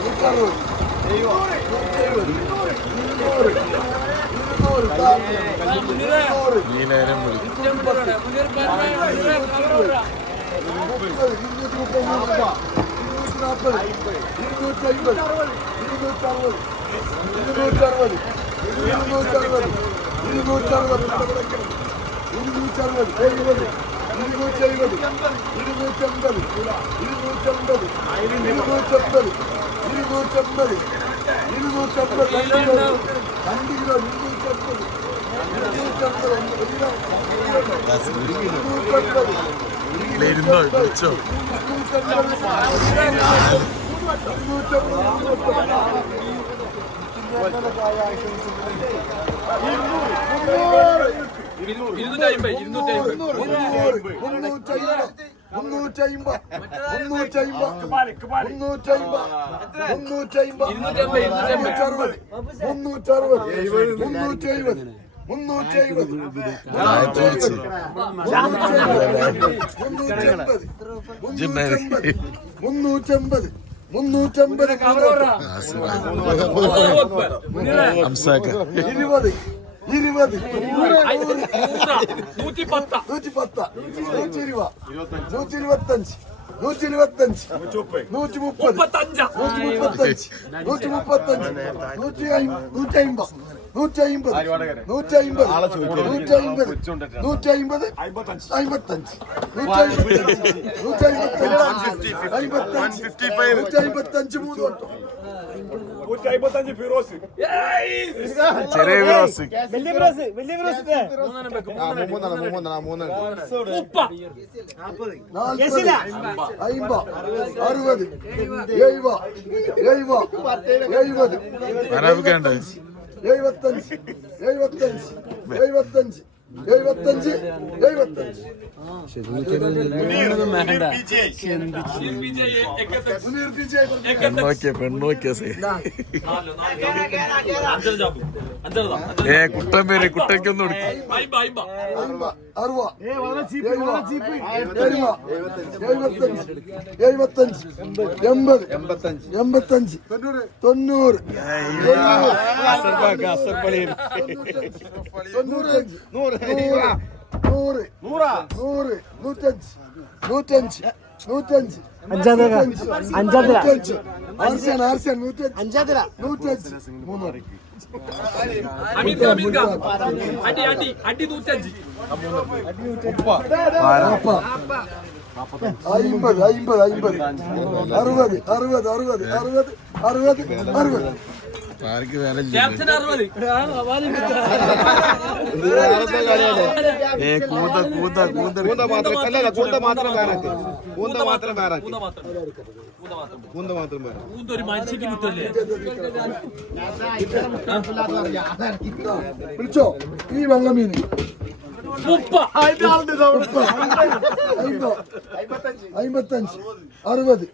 നൂറ്ററുപത് നൂറ്റെഴുപത് ഇരുന്നൂറ് ഇരുന്നൂറ് ഇരുന്നൂറ് നീലേരം വിളി മുപ്പത് ഇരുന്നൂറ്റി മുപ്പത് രൂപ ഇരുന്നൂറ്റി നാൽപ്പത് இருநூற்றி ஐம்பது இருநூற்றி ஐம்பது இருநூற்றி ஐம்பது இருநூற்றி ஐம்பது இருநூற்றி ஐம்பது இருநூற்றி ஐம்பது ரெண்டு கிலோ இருநூற்றி ஐம்பது இருநூற்றி ஐம்பது ஒன்பது கிலோ இருநூற்றி ஐம்பது இருநூற்றி ஐம்பது മുന്നൂറ്റമ്പത് മുന്നൂറ്റമ്പത് ഇരുപത് ഇരുപത്. നൂറ്റി പത്ത് നൂറ്റി പത്ത് നൂറ്റി ഇരുപത് നൂറ്റി ഇരുപത്തഞ്ച് നൂറ്റി ഇരുപത്തഞ്ച് നൂറ്റി മുപ്പത് നൂറ്റി മുപ്പത്തഞ്ച്. നൂറ്റി മുപ്പത്തഞ്ച് നൂറ്റി നൂറ്റി അയ്മ്പത് നൂറ്റി അയ്മ്പത് നൂറ്റി അയ്മ്പത് നൂറ്റി അയ്മ്പത് നൂറ്റി അയ്മ്പത് അയ്മ്പത്തഞ്ച്. നൂറ്റി അയ്മ്പത്തഞ്ച് നൂറ്റി അയ്മ്പത്തഞ്ച് അയ്മ്പത്തഞ്ച് നൂറ്റി അയ്മ്പത്തഞ്ച് മൂന്ന് വട്ടം ചെറിയ വിറോസ് മുപ്പ നാൽപ്പത്. അയ്മ്പ. അറുപത്. എഴുപത്. എഴുപത്. എഴുപത്. അനാഫിക്കണ്ടേ എഴുപത്തഞ്ച് എഴുപത്തഞ്ച് എഴുപത്തഞ്ച് എഴുപത്തഞ്ച്. പെണ്ണോക്കിയ പെണ്ണോക്കിയ ഏ കുട്ടൻ പേര് കുട്ടയ്ക്കൊന്നും എഴുപത് എഴുപത്തഞ്ച് എൺപത് എൺപത്തഞ്ച്. തൊണ്ണൂറ് തൊണ്ണൂറ്റഞ്ച്. നൂറ് നൂറ് നൂറ്? നൂറ്റഞ്ച് നൂറ്റഞ്ച് നൂറ്റഞ്ച് നൂറ്റഞ്ച് നൂറ്റഞ്ച് ആർസിയാണ് ആർസിയാണ് നൂറ്റഞ്ച്. അടി നൂറ്റഞ്ച്. അയ്മ്പത് അയ്മ്പത് അയ്മ്പത്. അറുപത് അറുപത് അറുപത് അറുപത് അറുപത് അറുപത്. ആർക്ക് വേല ഏ കൂത കൂത കൂത കൂന്ത മാത്രം അല്ലല്ല കൂന്ത മാത്രം വേറാക്ക് കൂന്ത കൂന്ത മാത്രം വേറാക്ക് കൂന്ത മാത്രം. കൂന്ത മാത്രം. കൂന്ത മാത്രം വേറെ കൂന്ത ഒരു മനുഷ്യക്ക് കിട്ടല്ലേ വിളിച്ചോ? ഈ വെള്ളമീൻ മുപ്പ അയ്മ്പത്തഞ്ച് അറുപത്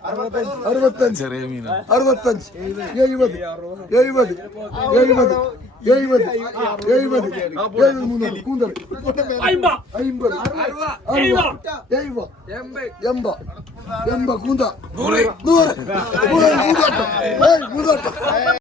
അറുപത്തഞ്ച് അറുപത്തഞ്ച് എഴുപത് എഴുപത് എഴുപത് എഴുപത് എഴുപത് എഴുപത് മൂന്ന് കൂന്തൽ അമ്പത് എഴുപത് എൺപത് എൺപത് കൂന്ത. നൂറ്. നൂറ് മൂന്നോട്ടം മൂന്നോട്ടം